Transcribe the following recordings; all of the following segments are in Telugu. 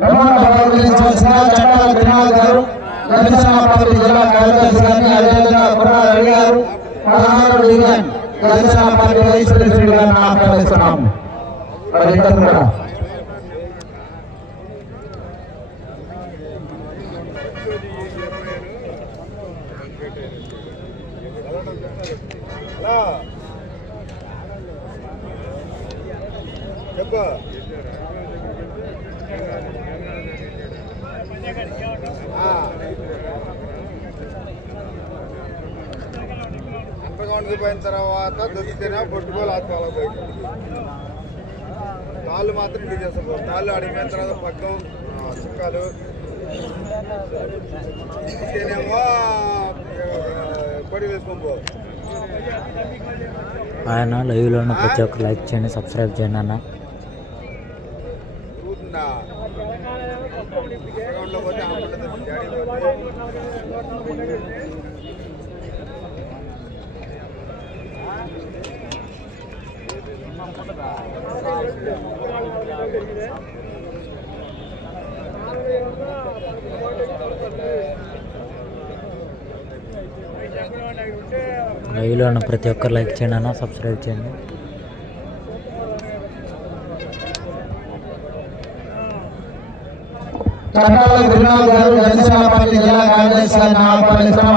పాల్గొనేటువంటి ప్రతి చట్టాల గారు జిల్లా కార్యదర్శి గారిని అదేవిధంగా రవి గారు పదహారు డివిజన్ వైస్ ప్రెసిడెంట్ గారిని ఆహ్వానిస్తున్నాము అండర్గ్రౌండ్కి పోయిన తర్వాత దొరికితేనే ఫుట్బాల్ ఆత్మాల పోయి కాళ్ళు మాత్రం ఇది చేస్తారు కాళ్ళు అడిగిపోయిన తర్వాత పక్కం ఆ, చుక్కాలు ఇంకేనేమో పడి వేసుకొని ఆయన లైవ్లో ఉన్న ప్రతి ఒక్కరు లైక్ చేయండి సబ్స్క్రైబ్ చేయండి అన్న. లైవ్లో ఉన్న ప్రతి ఒక్కరు లైక్ చేయండి అన్న సబ్స్క్రైబ్ చేయండి. చట్టాల త్రినాథ్ గారు జనసేన పార్టీ జిల్లా కార్యదర్శి గారిని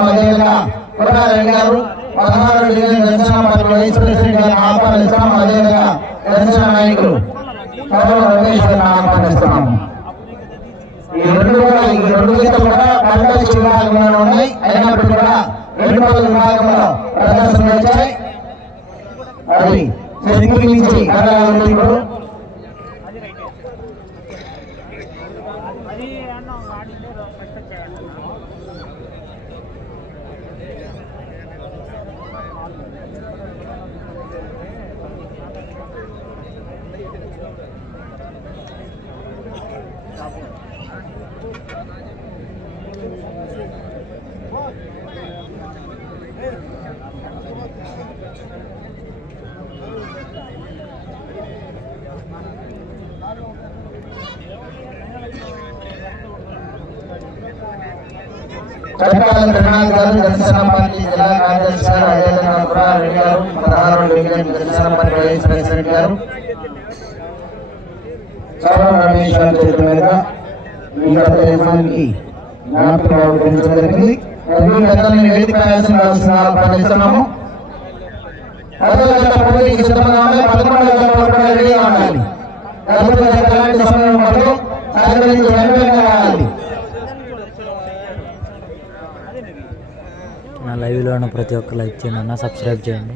అదేవిధంగా కుర్రా గారు పదహారు division Janasena party vice president అదేవిధంగా జనసేన నాయకులు రమేష్ గారు ఆహ్వానిస్తున్నాము ఈ రెండు కూడా ఈ రెండు గీతలు కూడా కాంగ్రెస్ విభాగంలో ఉన్నాయి. అయినప్పటికీ కూడా రెండు రోజుల విభాగంలో ప్రదర్శన వచ్చాయి. అది ఇప్పుడు చట్టాల త్రినాథ్ గారు జనసేన పార్టీ జిల్లా కార్యదర్శి గారు అదేవిధంగా కుర్రా గారు పదహారు డివిజన్ జనసేన పార్టీ ప్రెసిడెంట్ గారు. రమేష్ గారి చేతుల మీదుగా యజమానికి జ్ఞాపకం జరిగింది. ప్రతి పెద్దలని వేదిక వేయాల్సిన పదవ పోటీకి సిద్ధంగా ఉండాలి రెడీగా ఉండాలి. ఎలాంటి సమయం వెంటనే రావాలి. నా లైవ్లో ఉన్న ప్రతి ఒక్క లైక్ చేయండి అన్న సబ్స్క్రైబ్ చేయండి.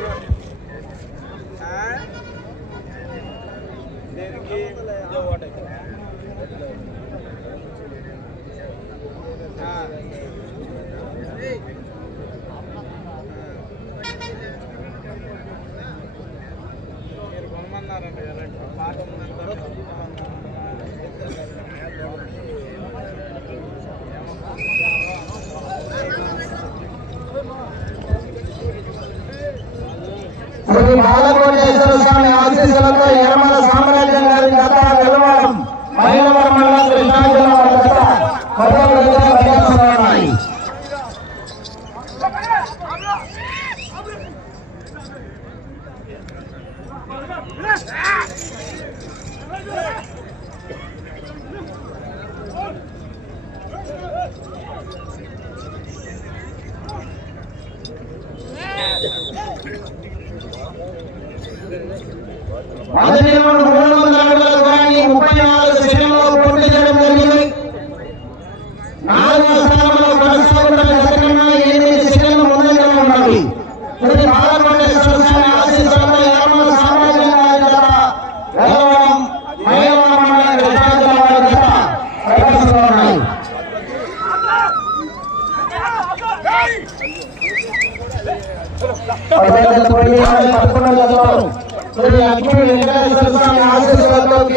శ్రీ బాలకోటేశ్వర స్వామి ఆశీస్సులతో యనమల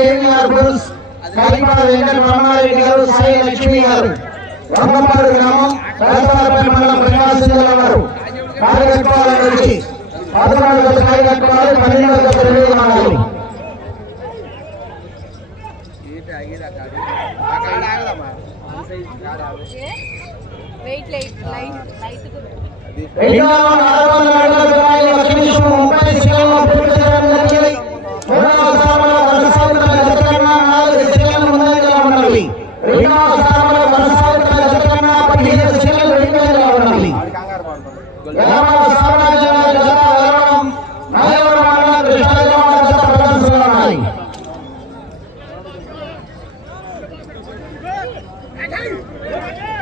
ఆశీస్సులతో కేవీఆర్ బుల్స్ కలిపాడ వెంకట రమణారెడ్డి గారు సాయి లక్ష్మి గారు. వంగపాడు గ్రామం రాజవారిపల్లి మండలం ప్రకాశం జిల్లా వారు కార్యకర్తల నుంచి పదకొండు జత కార్యకర్తలు పన్నెండు జత రెడీ ఉండాలి వెయిట్ లైట్ లైట్ లైట్ రెండవ నాలుగు వందల రూపాయల లక్ష్మీశ్వరం ముప్పై సెకండ్లు పూర్తి చేయడం జరిగింది మూడవ స్థానంలో కొనసాగుతున్న జత కన్నా నాలుగు సెకండ్లు ముందంజలో ఉన్నవి రెండవ స్థానంలో కొనసాగుతున్న జత కన్నా పదిహేను సెకండ్లు వెనుకంజలో ఉన్నవి యాభై సామ్రాజ్యాల జత వెలవడం నాయవరం మండలం కృష్ణా జిల్లా జత ప్రదర్శనలో ఉన్నాయి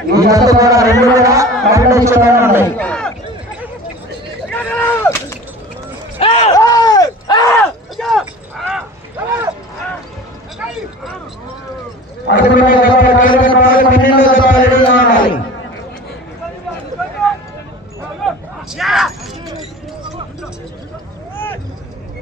ఈ జత కూడా రెండు కూడా ప్రకటించడం ఉన్నాయి పదకొండవ జత కార్యకర్తలు పన్నెండవ జత రెడీగా ఉండాలి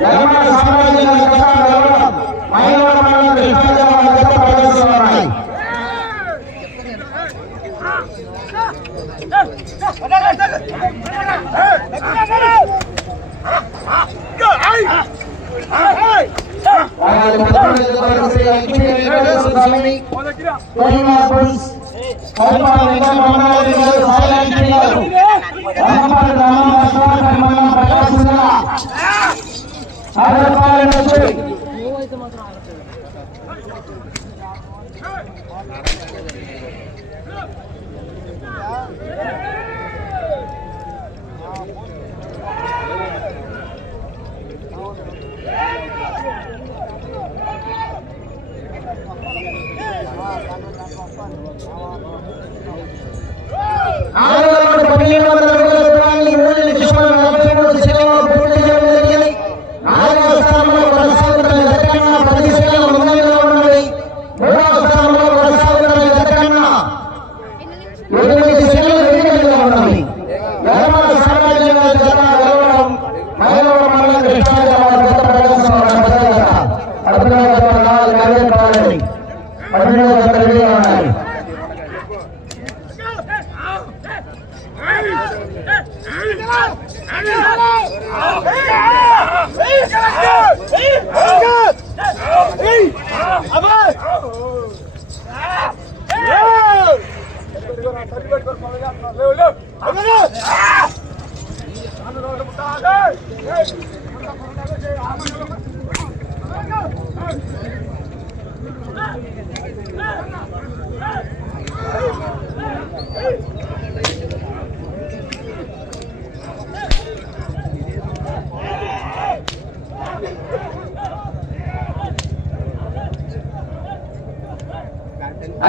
రౌండ్ తొమ్మిది సామ్రాజ్యాల జత వెలవడం మైలవరం మండలం కృష్ణా జిల్లా జత ప్రదర్శనలో ఉన్నాయి వాళ్ళ పదకొండు గారు సాయి గారు రామపాడు గ్రామం రాష్ట్రపతి జిల్లా నాలుగు వందల పదిహేను వందల అడుగుల దూరాన్ని మూడు నిమిషముల నలభై మూడు సెకండ్లలో పూర్తి చేయడం జరిగింది నాలుగవ స్థానంలో కొనసాగుతున్న జత కన్నా పది సెకండ్ల ముందంజలో ఉన్నది మూడవ స్థానంలో కొనసాగుతున్న జత కన్నా ఎనిమిది సెకండ్లు వెనుకంజలో ఉన్నది యలమల సామ్రాజ్యంలో జత వెలవడం మైలవరం మండలం కృష్ణా జిల్లా జత ప్రదర్శనలో ఉన్న పెద్ద జత పదకొండవ జత నాలుగు కార్యక్రమాలని పన్నెండవ జత రెడీగా ఉన్నాయి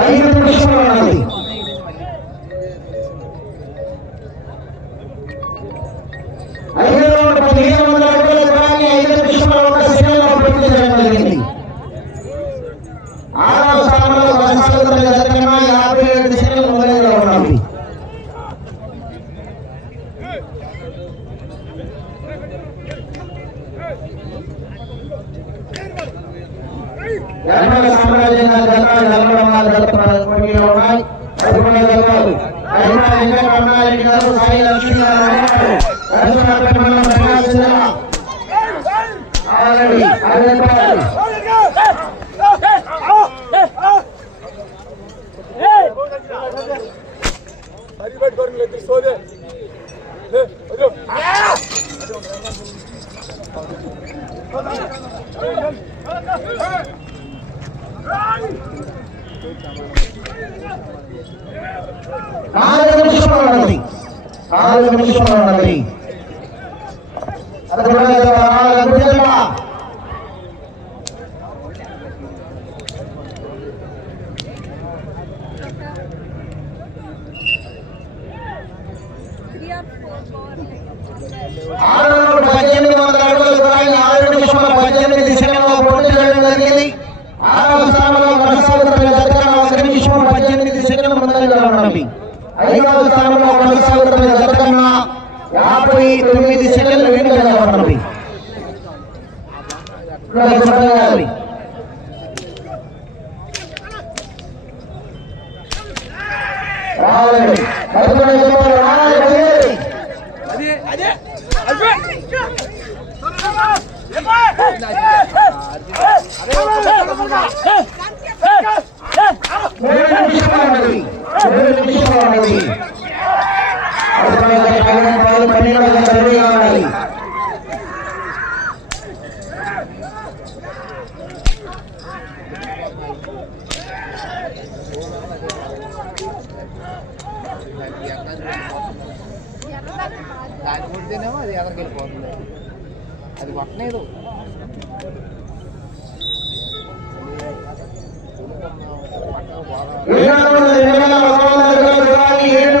ఐదు నిమిషాలు ఉన్నది ఐదు రౌండ్ పదిహేను వందల అడుగుల దూరాన్ని ఐదు నిమిషాల ఒక సెకండ్లో పూర్తి చేయడం జరిగింది. ఆరవ స్థానంలో కొనసాగుతున్న యాభై ఏడు సెకండ్లు ఉన్నవి యనమల సామ్రాజ్యంగా జత నలభై నాలుగు జత పోటీలో ఉన్నాయి పదకొండు జతలు అయినా వెంకట రమణారెడ్డి గారు సాయి లక్ష్మి గారు ఉన్నారు రాజమార్గ మండలం ప్రకాశం జిల్లా ఆల్రెడీ అరవై రూపాయలు Hey! తదుపరి ఎర్రమల్లి సామ్రాజ్యం గారి నాలుగు నిమిషంలో ఉన్నది నాలుగు నిమిషంలో ఉన్నది అది కూడా నాలుగు నిమిషంలో దాని గురించి అది ఎదరికెళ్ళిపోతుంది అది పట్టలేదు ஏழு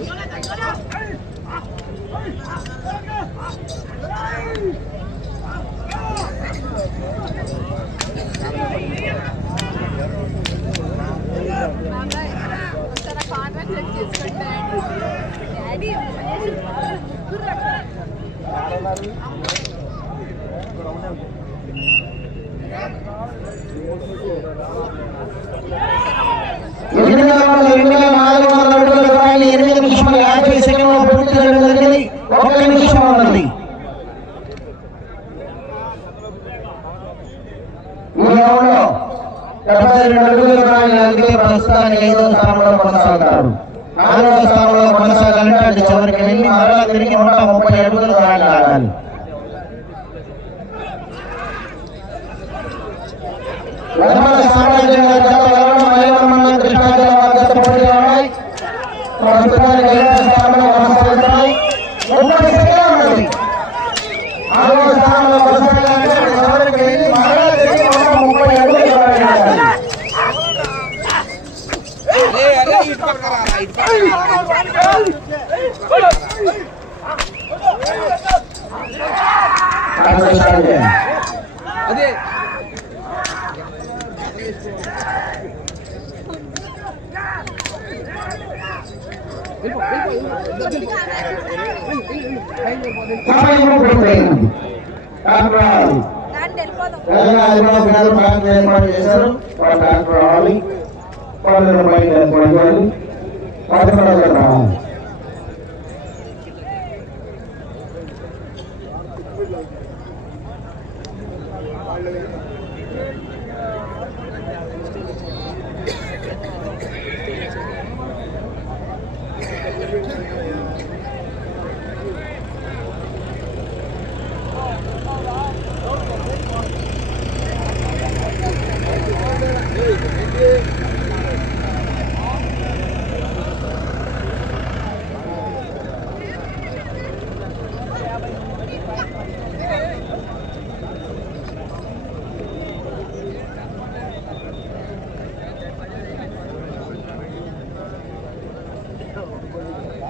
Yeah. ప్రస్తుతానికి ఐదవ స్థానంలో కొనసాగుతారు. నాలుగవ స్థానంలో కొనసాగాలంటే అది చివరికి వెళ్ళి మరలా తిరిగి నూట ముప్పై అడుగులు రాగాలి ప్రస్తుతానికి ఐదవ స్థానంలో కొనసాగుతున్నాయి. satu saja. Siapa yang mau bermain? Kamral. Karena ada benar bantuan yang manajer pada Kamral, pada dan pelajaran pada pelajaran.